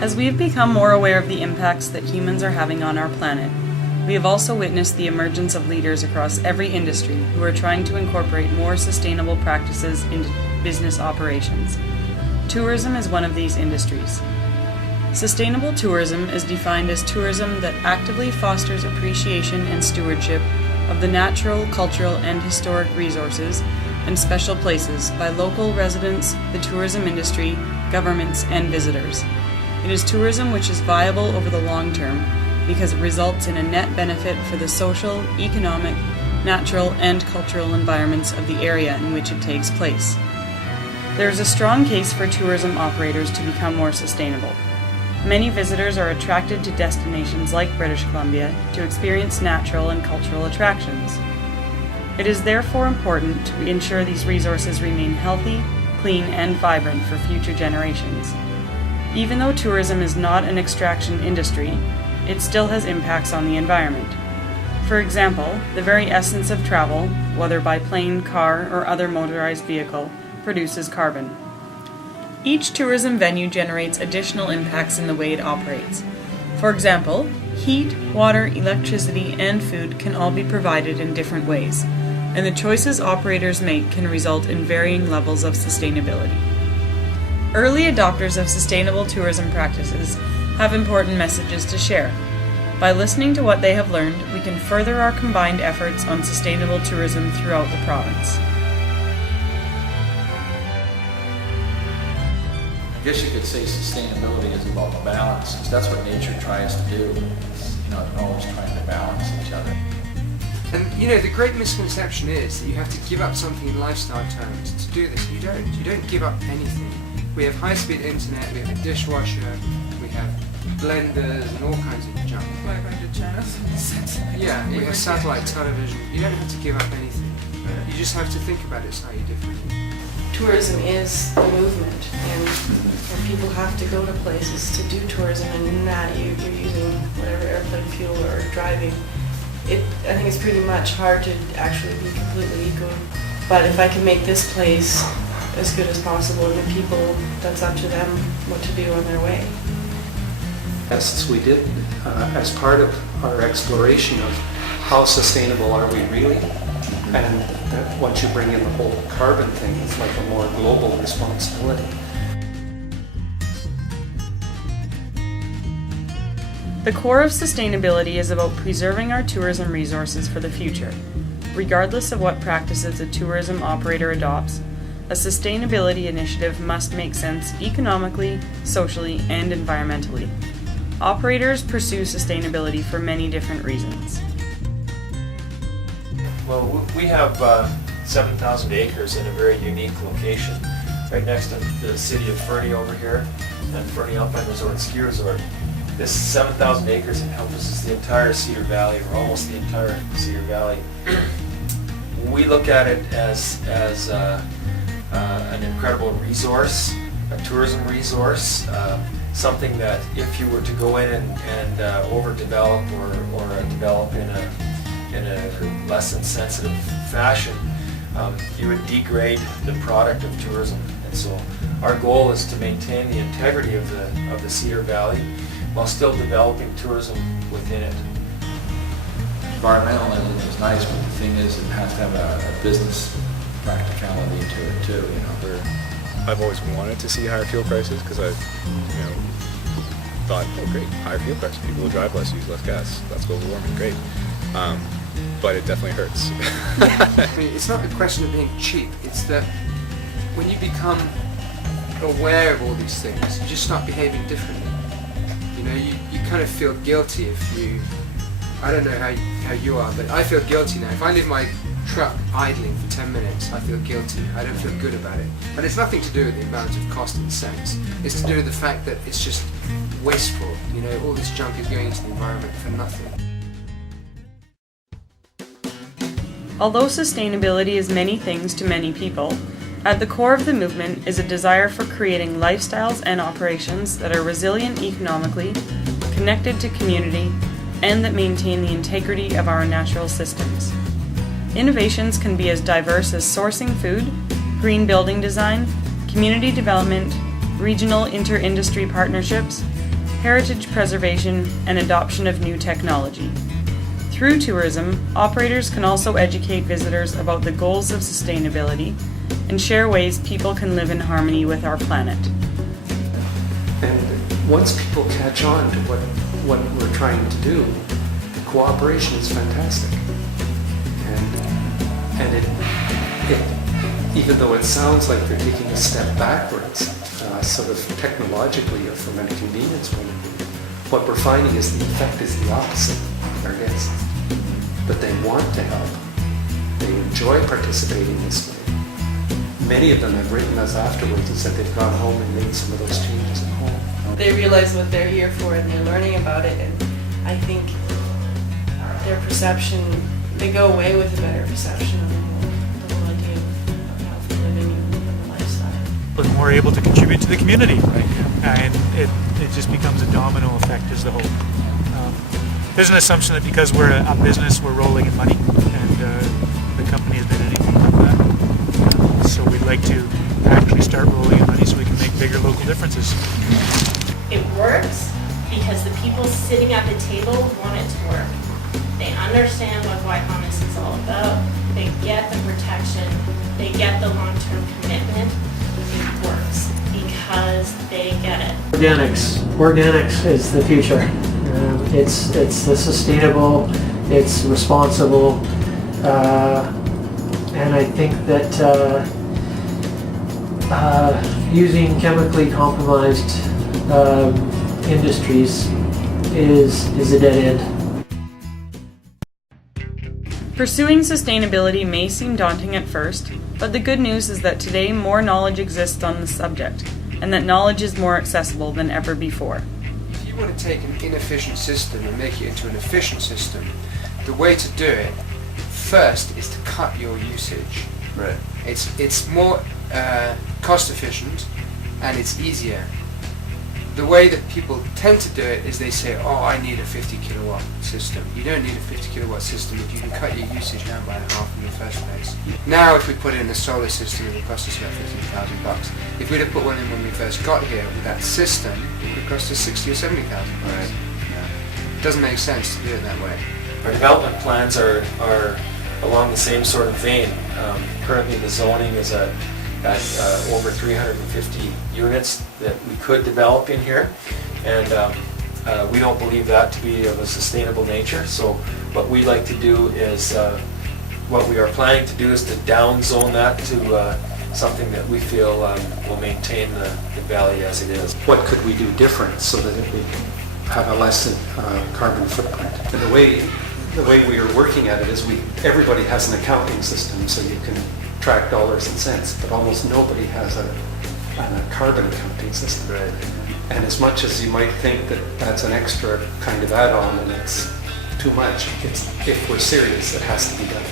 As we have become more aware of the impacts that humans are having on our planet, we have also witnessed the emergence of leaders across every industry who are trying to incorporate more sustainable practices into business operations. Tourism is one of these industries. Sustainable tourism is defined as tourism that actively fosters appreciation and stewardship of the natural, cultural, and historic resources and special places by local residents, the tourism industry, governments, and visitors. It is tourism which is viable over the long term because it results in a net benefit for the social, economic, natural, and cultural environments of the area in which it takes place. There is a strong case for tourism operators to become more sustainable. Many visitors are attracted to destinations like British Columbia to experience natural and cultural attractions. It is therefore important to ensure these resources remain healthy, clean, and vibrant for future generations. Even though tourism is not an extraction industry, it still has impacts on the environment. For example, the very essence of travel, whether by plane, car, or other motorized vehicle, produces carbon. Each tourism venue generates additional impacts in the way it operates. For example, heat, water, electricity, and food can all be provided in different ways, and the choices operators make can result in varying levels of sustainability. Early adopters of sustainable tourism practices have important messages to share. By listening to what they have learned, we can further our combined efforts on sustainable tourism throughout the province. I guess you could say sustainability is about balance, because that's what nature tries to do. It's, always trying to balance each other. And the great misconception is that you have to give up something in lifestyle terms to do this. You don't. You don't give up anything. We have high-speed internet, we have a dishwasher, we have blenders and all kinds of junk. 500 channels. Yeah, we have satellite television. You don't have to give up anything. You just have to think about it slightly differently. Tourism is a movement, and people have to go to places to do tourism, and in that you're using whatever airplane fuel or driving. I think it's pretty much hard to actually be completely eco, but if I can make this place as good as possible, and the people, that's up to them what to do on their way. Yes, we did, as part of our exploration of how sustainable are we really, and once you bring in the whole carbon thing, it's like a more global responsibility. The core of sustainability is about preserving our tourism resources for the future. Regardless of what practices a tourism operator adopts, a sustainability initiative must make sense economically, socially, and environmentally. Operators pursue sustainability for many different reasons. Well, we have 7,000 acres in a very unique location, right next to the city of Fernie over here, and Fernie Alpine Resort Ski Resort. This 7,000 acres encompasses the entire Cedar Valley, or almost the entire Cedar Valley. We look at it as an incredible resource, a tourism resource, something that if you were to go in and overdevelop or develop in a less than sensitive fashion, you would degrade the product of tourism. And so our goal is to maintain the integrity of the Cedar Valley while still developing tourism within it. Environmentalism is nice, but the thing is, it has to have a business practicality to it too. I've always wanted to see higher fuel prices because I've, thought, oh great, higher fuel prices, people will drive less, use less gas, that's global warming, great. But it definitely hurts. It's not a question of being cheap, it's that when you become aware of all these things, you just start behaving differently. You kind of feel guilty if you, I don't know how you are, but I feel guilty now. If I leave my truck idling for 10 minutes, I feel guilty. I don't feel good about it. And it's nothing to do with the amount of cost and cents. It's to do with the fact that it's just wasteful. All this junk is going into the environment for nothing. Although sustainability is many things to many people, at the core of the movement is a desire for creating lifestyles and operations that are resilient economically, connected to community, and that maintain the integrity of our natural systems. Innovations can be as diverse as sourcing food, green building design, community development, regional inter-industry partnerships, heritage preservation, and adoption of new technology. Through tourism, operators can also educate visitors about the goals of sustainability and share ways people can live in harmony with our planet. And once people catch on to what we're trying to do, the cooperation is fantastic. And it even though it sounds like they're taking a step backwards, sort of technologically or from a convenience point of view, what we're finding is the effect is the opposite with our guests. That they want to help. They enjoy participating this way. Many of them have written us afterwards and said they've gone home and made some of those changes at home. They realize what they're here for and they're learning about it, and I think their perception, they go away with a better perception of the whole idea of healthy living and the lifestyle. But more able to contribute to the community, and it just becomes a domino effect as the whole. There's an assumption that because we're a business, we're rolling in money, and the company has been anything but that. So we'd like to actually start rolling in money so we can make bigger local differences. It works because the people sitting at the table want it to work. They understand what Waikanis is all about. They get the protection. They get the long-term commitment. It works because they get it. Organics is the future. It's the sustainable, it's responsible, and I think that using chemically compromised industries is a dead end. Pursuing sustainability may seem daunting at first, but the good news is that today more knowledge exists on the subject, and that knowledge is more accessible than ever before. If you want to take an inefficient system and make it into an efficient system, the way to do it first is to cut your usage. Right. It's more cost efficient and it's easier. The way that people tend to do it is they say, oh, I need a 50 kilowatt system. You don't need a 50 kilowatt system if you can cut your usage down by half in the first place. Now if we put in a solar system, it would cost us about $15,000. If we'd have put one in when we first got here with that system, it would have cost us $60,000 or $70,000. Right. Yeah. It doesn't make sense to do it that way. Our development plans are along the same sort of vein. Currently the zoning is at over 350 units that we could develop in here, and we don't believe that to be of a sustainable nature. So what we'd like to do is, what we are planning to do is to down zone that to something that we feel will maintain the valley as it is. What could we do different so that it would have a less carbon footprint? And the way we are working at it is everybody has an accounting system, so you can track dollars and cents, but almost nobody has a carbon accounting system. Right. And as much as you might think that that's an extra kind of add-on and it's too much, if we're serious, it has to be done.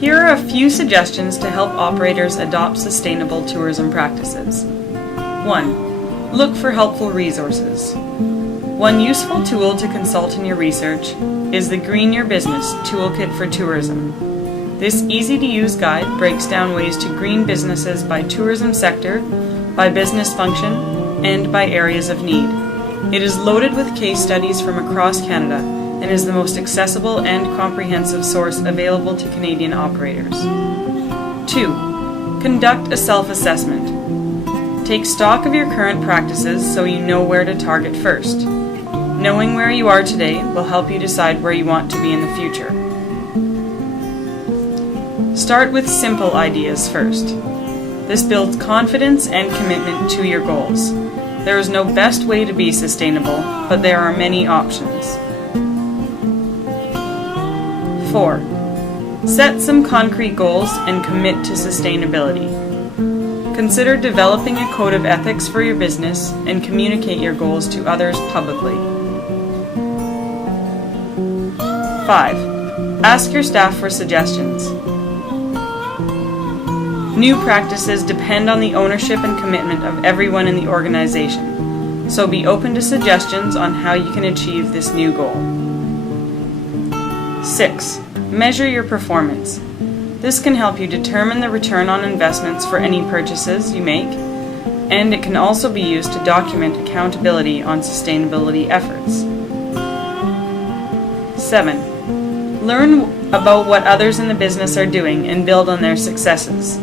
Here are a few suggestions to help operators adopt sustainable tourism practices. 1. Look for helpful resources. One useful tool to consult in your research is the Green Your Business Toolkit for Tourism. This easy-to-use guide breaks down ways to green businesses by tourism sector, by business function, and by areas of need. It is loaded with case studies from across Canada and is the most accessible and comprehensive source available to Canadian operators. 2. Conduct a self-assessment. Take stock of your current practices so you know where to target first. Knowing where you are today will help you decide where you want to be in the future. Start with simple ideas first. This builds confidence and commitment to your goals. There is no best way to be sustainable, but there are many options. 4. Set some concrete goals and commit to sustainability. Consider developing a code of ethics for your business and communicate your goals to others publicly. 5. Ask your staff for suggestions. New practices depend on the ownership and commitment of everyone in the organization, so be open to suggestions on how you can achieve this new goal. 6. Measure your performance. This can help you determine the return on investments for any purchases you make, and it can also be used to document accountability on sustainability efforts. 7. Learn about what others in the business are doing and build on their successes.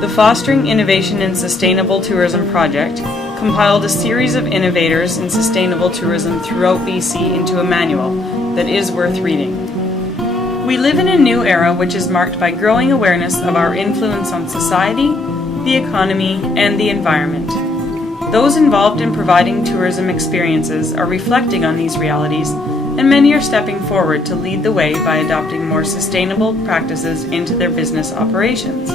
The Fostering Innovation in Sustainable Tourism project compiled a series of innovators in sustainable tourism throughout BC into a manual that is worth reading. We live in a new era which is marked by growing awareness of our influence on society, the economy, and the environment. Those involved in providing tourism experiences are reflecting on these realities, and many are stepping forward to lead the way by adopting more sustainable practices into their business operations.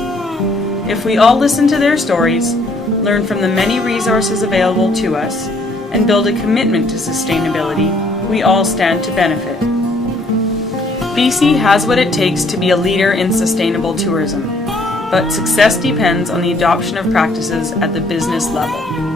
If we all listen to their stories, learn from the many resources available to us, and build a commitment to sustainability, we all stand to benefit. BC has what it takes to be a leader in sustainable tourism, but success depends on the adoption of practices at the business level.